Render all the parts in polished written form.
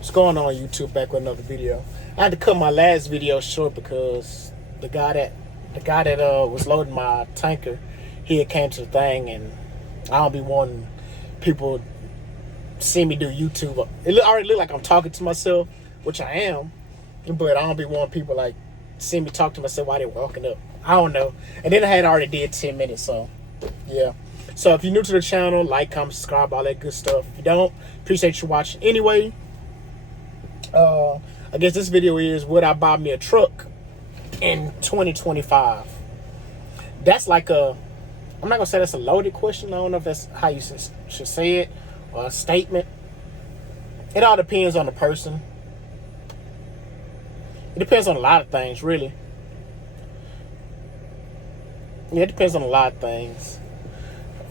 What's going on YouTube? Back with another video. I had to cut my last video short because the guy that was loading my tanker, he had came to the thing, and I don't be wanting people see me do YouTube. It already look like I'm talking to myself, which I am, but I don't be wanting people like see me talk to myself while they're walking up. I don't know. And then I had already did 10 minutes, so yeah. So if you're new to the channel, like, comment, subscribe, all that good stuff. If you don't, appreciate you watching anyway. I guess this video is, would I buy me a truck in 2025? That's like I'm not gonna say that's a loaded question. I don't know if that's how you should say it, or a statement. It all depends on the person. It depends on a lot of things, really. Yeah, it depends on a lot of things.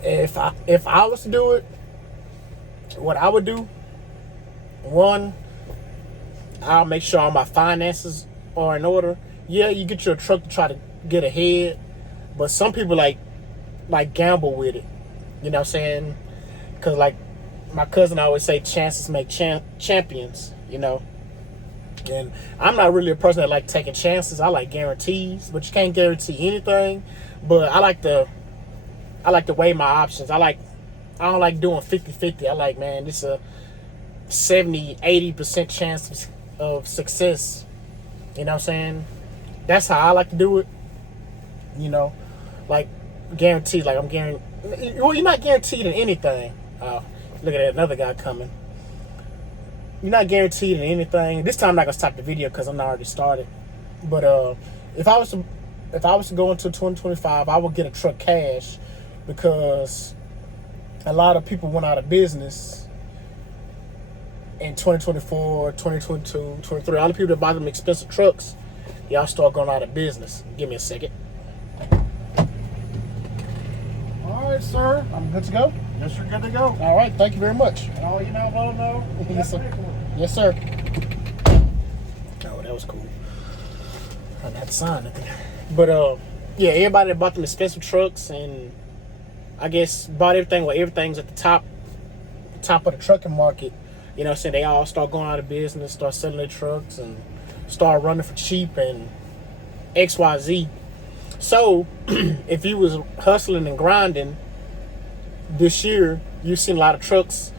If I was to do it, what I would do, one, I'll make sure all my finances are in order. Yeah, you get your truck to try to get ahead, but some people like gamble with it. You know what I'm saying? Because like my cousin always say, chances make champions. You know, and I'm not really a person that like taking chances. I like guarantees, but you can't guarantee anything. But I like to weigh my options. I don't like doing 50-50. I like, man, this is a 70-80% chance of success. You know what I'm saying? That's how I like to do it. You know, like guaranteed. Like I'm guaranteed. Well, you're not guaranteed in anything. Look at that, another guy coming. You're not guaranteed in anything. This time I'm not gonna stop the video because I'm not already started. But if I was to go into 2025, I would get a truck cash, because a lot of people went out of business in 2024, 2022, 2023. All the people that buy them expensive trucks, y'all start going out of business. Give me a second. All right, sir. I'm good to go? Yes, you're good to go. All right. Thank you very much. And all you now will know, Yes, sir. Yes, sir. Oh, that was cool. I didn't have to sign nothing. But, yeah, everybody that bought them expensive trucks, and I guess bought everything where everything's at the top of the trucking market. You know what I'm saying? They all start going out of business, start selling their trucks, and start running for cheap and XYZ. So, if you was hustling and grinding this year, you've seen a lot of trucks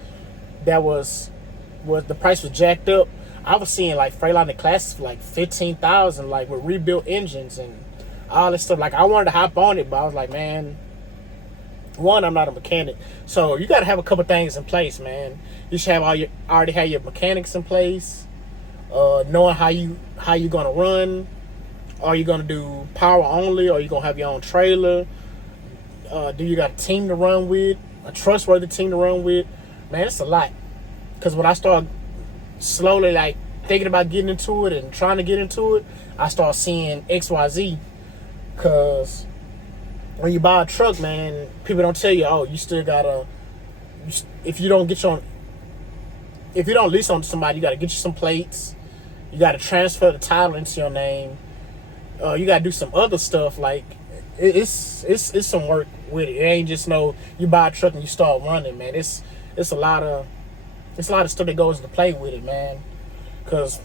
that was the price was jacked up. I was seeing like Freightliner Classics for like $15,000, like with rebuilt engines and all this stuff. Like I wanted to hop on it, but I was like, man, one, I'm not a mechanic, so you got to have a couple things in place, man. You should have already have your mechanics in place, knowing how you gonna run. Are you gonna do power only, or are you gonna have your own trailer? Do you got a team to run with, a trustworthy team to run with? Man, it's a lot. Because when I start slowly like thinking about getting into it and trying to get into it, I start seeing XYZ. Because when you buy a truck, man, people don't tell you, oh, you still gotta, if you don't lease on somebody, you gotta get you some plates. You gotta transfer the title into your name. You gotta do some other stuff. Like it's some work with it. It ain't just you buy a truck and you start running, man. It's a lot of stuff that goes into play with it, man. Because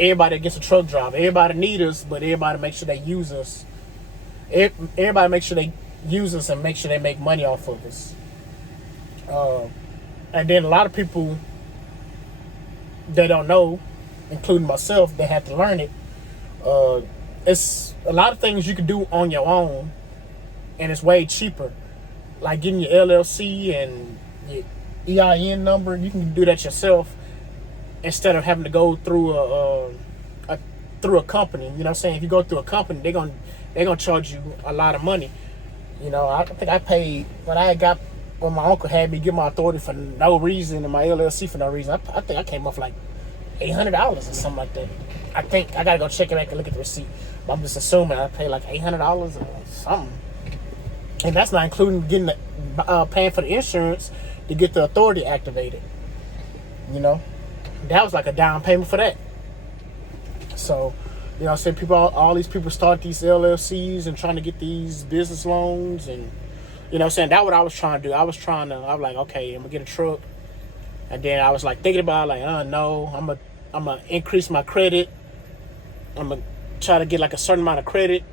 everybody that gets a truck driver, everybody need us, but everybody make sure they use us. Everybody make sure they use us and make sure they make money off of us. And then a lot of people, they don't know, including myself, they have to learn it. It's a lot of things you can do on your own, and it's way cheaper. Like getting your LLC and your EIN number, you can do that yourself instead of having to go through a company. You know what I'm saying? If you go through a company, they're gonna charge you a lot of money. You know, I think I paid when my uncle had me get my authority for no reason and my LLC for no reason. I think I came off like $800 or something like that. I think I gotta go check it back and look at the receipt. But I'm just assuming I paid like $800 or something, and that's not including getting paying for the insurance to get the authority activated. You know, that was like a down payment for that. So, you know, I said all these people start these LLCs and trying to get these business loans, and you know what I'm saying, that's what I was trying to do. I was like, okay, I'm gonna get a truck. And then I was like thinking about like, oh no, I'm gonna increase my credit. I'm gonna try to get like a certain amount of credit.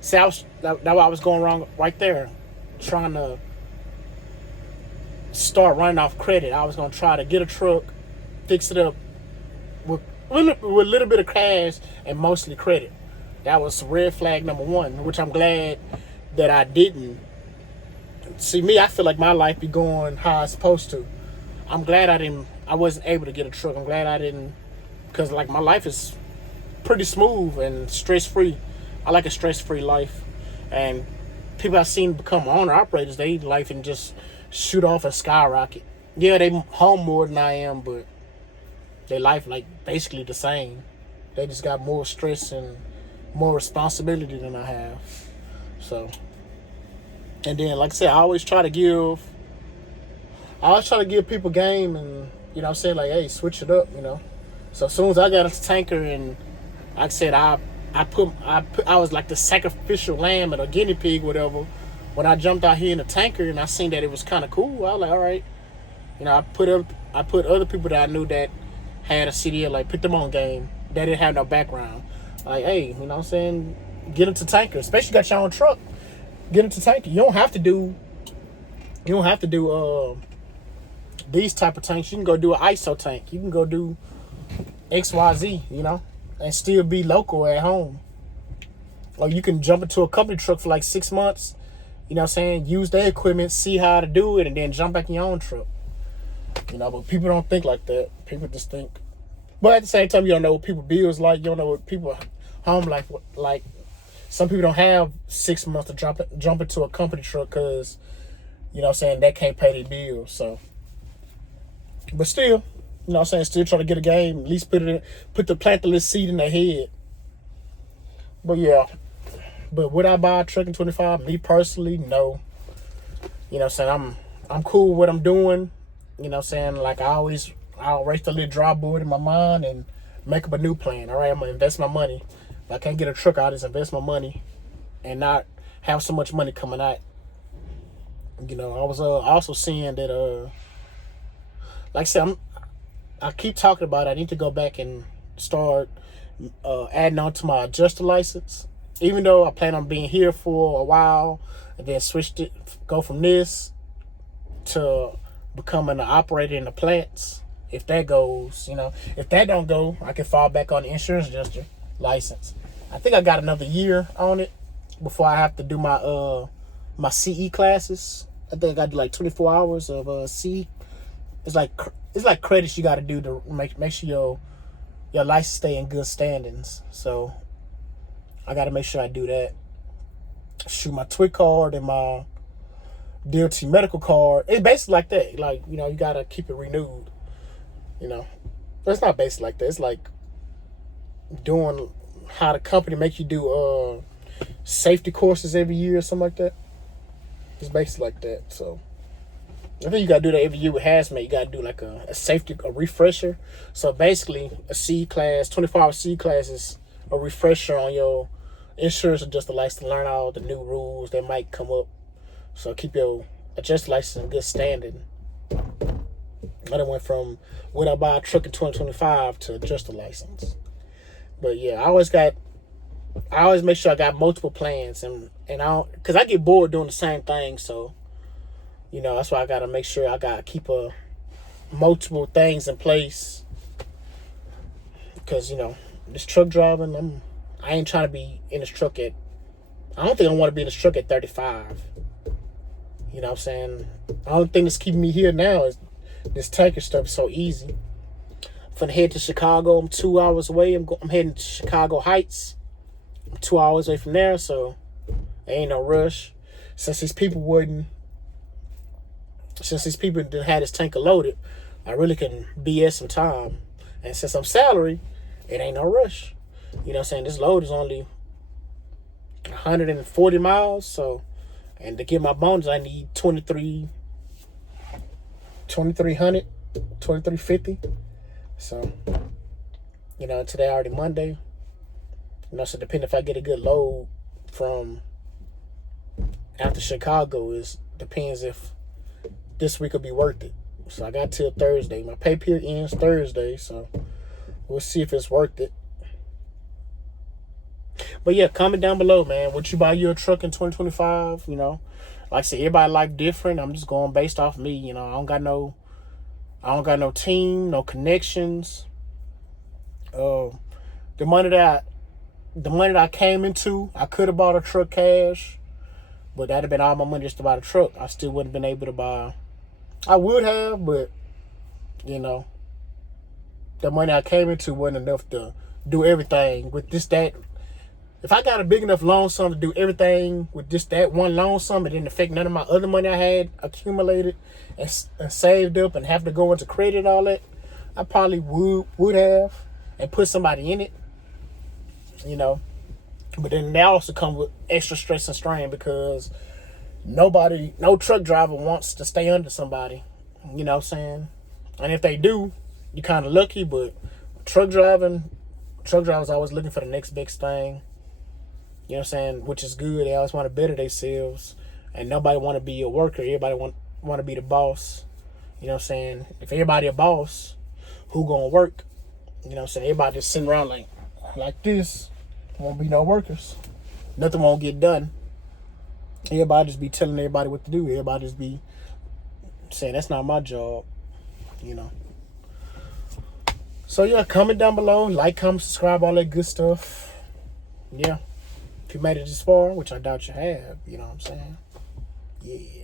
See, that I was going wrong right there, trying to start running off credit. I was gonna try to get a truck, fix it up with a little bit of cash and mostly credit. That was red flag number one, which I'm glad that I didn't. See, me, I feel like my life be going how it's supposed to. I'm glad I wasn't able to get a truck. I'm glad I didn't, because like my life is pretty smooth and stress free. I like a stress free life, and people I've seen become owner operators, they life and just shoot off and skyrocket. Yeah, they home more than I am, but their life like basically the same. They just got more stress and more responsibility than I have. So, and then like I said, I always try to give people game, and you know what I'm saying, like, hey, switch it up, you know. So as soon as I got into tanker, and like I said, I was like the sacrificial lamb or a guinea pig, whatever. When I jumped out here in the tanker and I seen that it was kind of cool, I was like, all right, you know, I put other people that I knew that had a CDL, like put them on game. They didn't have no background. Like, hey, you know what I'm saying, get into tanker, especially got your own truck. Get into tanker. You don't have to do these type of tanks. You can go do an ISO tank. You can go do XYZ, you know, and still be local at home. Or you can jump into a company truck for like 6 months, you know what I'm saying, use their equipment, see how to do it, and then jump back in your own truck. You know, but people don't think like that. People just think. But at the same time, you don't know what people bills like. You don't know what people home life like. Some people don't have 6 months to jump into a company truck because, you know what I'm saying, they can't pay their bills. So, but still, you know what I'm saying, still try to get a game. At least plant the little seed in their head. But yeah. But would I buy a truck in 25? Me personally, no. You know what I'm saying? I'm cool with what I'm doing. You know what I'm saying? Like I'll race the little dry board in my mind and make up a new plan. All right, I'm gonna invest my money. If I can't get a truck, I'll just invest my money and not have so much money coming out. You know, I was also seeing that like I said, I keep talking about it. I need to go back and start adding on to my adjuster license. Even though I plan on being here for a while and then go from this to becoming an operator in the plants. If that goes, you know, if that don't go, I can fall back on the insurance adjuster license. I think I got another year on it before I have to do my CE classes. I think I got to do like 24 hours of CE. It's like credits you got to do to make sure your license stay in good standings. So I got to make sure I do that. Shoot, my TWIC card and my DOT medical card. It's basically like that. Like, you know, you got to keep it renewed. You know, it's not basically like that. It's like doing how the company make you do safety courses every year or something like that. It's basically like that. So I think you got to do that every year with hazmat. You got to do like a safety, a refresher. So basically a C class, 24-hour C class is a refresher on your insurance adjuster license to learn all the new rules that might come up. So keep your adjuster license in good standing. I done went from would I buy a truck in 2025 to adjuster license. But yeah, I always make sure I got multiple plans, and because I get bored doing the same thing. So, you know, that's why I gotta make sure I gotta keep multiple things in place. Because, you know, this truck driving, I ain't trying to be in this truck I don't think I want to be in this truck at 35. You know what I'm saying? The only thing that's keeping me here now is this tanker stuff is so easy. I'm finna head to Chicago. I'm 2 hours away. I'm heading to Chicago Heights. I'm 2 hours away from there, so there ain't no rush. Since these people didn't had this tanker loaded, I really can BS some time. And since I'm salary, it ain't no rush. You know what I'm saying? This load is only 140 miles, so, and to get my bonus, I need 2350. So, you know, today already Monday. You know, so depending if I get a good load from after Chicago, depends if this week will be worth it. So I got till Thursday. My pay period ends Thursday, so we'll see if it's worth it. But yeah, comment down below, man. Would you buy you a truck in 2025? You know, like I said, everybody life different. I'm just going based off me. You know, I don't got no team, no connections. The money that I came into, I could have bought a truck cash, but that'd have been all my money just to buy the truck. I still wouldn't have been able to buy. I would have, but you know, the money I came into wasn't enough to do everything with this, that. If I got a big enough loan sum to do everything with just that one loan sum, it didn't affect none of my other money I had accumulated and saved up and have to go into credit and all that, I probably would have and put somebody in it, you know. But then they also come with extra stress and strain because no truck driver wants to stay under somebody, you know what I'm saying? And if they do, you're kind of lucky, but truck drivers always looking for the next big thing. You know what I'm saying? Which is good. They always want to better themselves. And nobody want to be a worker. Everybody want to be the boss. You know what I'm saying? If everybody a boss, who gonna work? You know what I'm saying? Everybody just sitting around like this. Won't be no workers. Nothing won't get done. Everybody just be telling everybody what to do. Everybody just be saying, that's not my job. You know. So yeah, comment down below. Like, comment, subscribe, all that good stuff. Yeah. If you made it this far, which I doubt you have, you know what I'm saying? Yeah.